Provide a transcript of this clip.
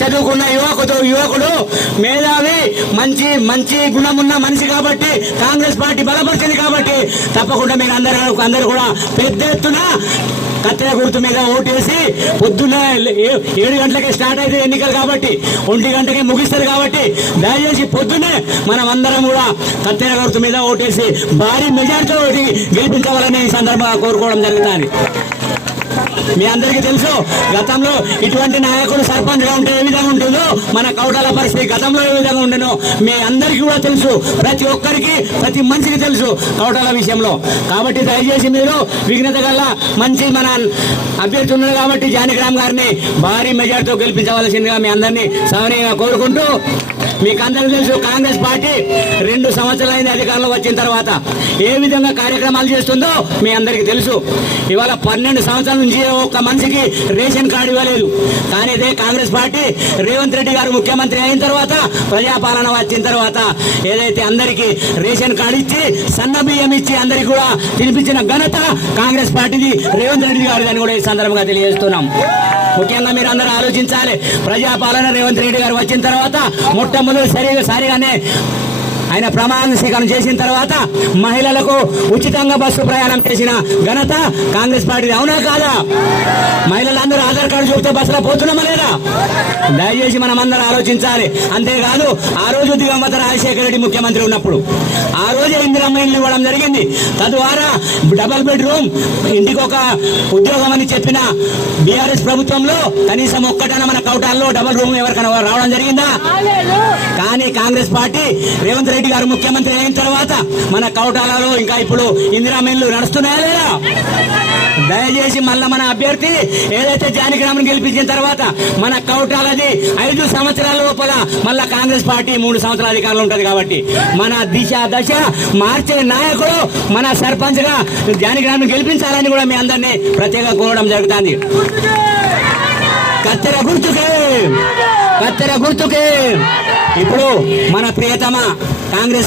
చదువుకున్న యువకుడు యువకుడు మేధావి మంచి మంచి గుణం ఉన్న మనిషి కాబట్టి కాంగ్రెస్ పార్టీ బలపరిచింది కాబట్టి తప్పకుండా మీరు అందరూ అందరూ కూడా పెద్ద ఎత్తున కత్తెర గుర్తు మీద ఓటేసి పొద్దున్న ఏ- ఏడు గంటలకే స్టార్ట్ అయితే ఎన్నికలు కాబట్టి ఒంటి గంటకే ముగిస్తారు కాబట్టి దయచేసి పొద్దున్నే మనం అందరం కూడా కత్తెర గుర్తు మీద ఓటేసి భారీ మెజార్టీతో ఓటి గెలిపించవాలని ఈ సందర్భంగా కోరుకోవడం జరుగుతుంది. మీ అందరికీ తెలుసు గతంలో ఇటువంటి నాయకుడు సర్పంచ్గా ఉంటే ఏ విధంగా ఉంటుందో మన కౌటాల పరిస్థితి గతంలో ఏ విధంగా ఉండను మీ అందరికీ కూడా తెలుసు. ప్రతి ఒక్కరికి ప్రతి మనిషికి తెలుసు కౌటాల విషయంలో. కాబట్టి దయచేసి మీరు విఘ్నత కల్లా మంచి మన అభ్యర్థి ఉన్నారు కాబట్టి జానకిరామ్ గారిని భారీ మెజార్టీతో గెలిపించవలసిందిగా మీ అందరినీ సవనీయంగా కోరుకుంటూ మీకు అందరికీ తెలుసు కాంగ్రెస్ పార్టీ రెండు సంవత్సరాలైంది అధికారంలో వచ్చిన తర్వాత ఏ విధంగా కార్యక్రమాలు చేస్తుందో మీ అందరికీ తెలుసు. ఇవాళ పన్నెండు సంవత్సరాల నుంచి ఒక్క మనిషికి రేషన్ కార్డు ఇవ్వలేదు. కానీ ఇదే కాంగ్రెస్ పార్టీ రేవంత్ రెడ్డి గారు ముఖ్యమంత్రి అయిన తర్వాత ప్రజాపాలన వచ్చిన తర్వాత ఏదైతే అందరికీ రేషన్ కార్డు ఇచ్చి సన్న బియ్యం ఇచ్చి అందరికీ కూడా తినిపించిన ఘనత కాంగ్రెస్ పార్టీది రేవంత్ రెడ్డి గారు అని కూడా ఈ సందర్భంగా తెలియజేస్తున్నాం. ముఖ్యంగా మీరు అందరూ ఆలోచించాలి. ప్రజాపాలన రేవంత్ రెడ్డి గారు వచ్చిన తర్వాత మొట్టమొదటి సరిగా సరిగానే ఆయన ప్రమాణ స్వీకారం చేసిన తర్వాత మహిళలకు ఉచితంగా బస్సు ప్రయాణం చేసిన ఘనత కాంగ్రెస్ పార్టీ అవునా కాదా? మహిళలందరూ ఆధార్ కార్డు చూపితే బస్సులో పోతున్నామా లేదా? దయచేసి మనం అందరం ఆలోచించాలి. అంతేకాదు ఆ రోజు దివంగత రాజశేఖర రెడ్డి ముఖ్యమంత్రి ఉన్నప్పుడు ఆ రోజే ఇందిరమ్మ ఇల్లు ఇవ్వడం జరిగింది. తద్వారా డబల్ బెడ్రూమ్ ఇంటికి ఒక ఉద్యోగం అని చెప్పిన బీఆర్ఎస్ ప్రభుత్వంలో కనీసం ఒక్కటన మన కౌటాల్లో డబల్ రూమ్ ఎవరికైనా రావడం జరిగిందా? కానీ కాంగ్రెస్ పార్టీ రేవంత్ రెడ్డి గారు ముఖ్యమంత్రి అయిన తర్వాత మన కౌటాలలో ఇంకా ఇప్పుడు ఇందిరా మిల్లు నడుస్తున్నాయా లేదా? దయచేసి మళ్ళా మన అభ్యర్థి ఏదైతే జానకిరామన్ గెలిపించిన తర్వాత మన కౌటాలది ఐదు సంవత్సరాల లోపల మళ్ళా కాంగ్రెస్ పార్టీ మూడు సంవత్సరాల అధికారంలో ఉంటుంది కాబట్టి మన దిశ దశ మార్చే నాయకుడు మన సర్పంచ్గా గెలిపించాలని కూడా మీ అందరినీ ప్రత్యేకంగా కోరడం జరుగుతుంది. కత్తెర గుర్తుకే కత్తెర గుర్తుకే. ఇప్పుడు మన ప్రియతమ కాంగ్రెస్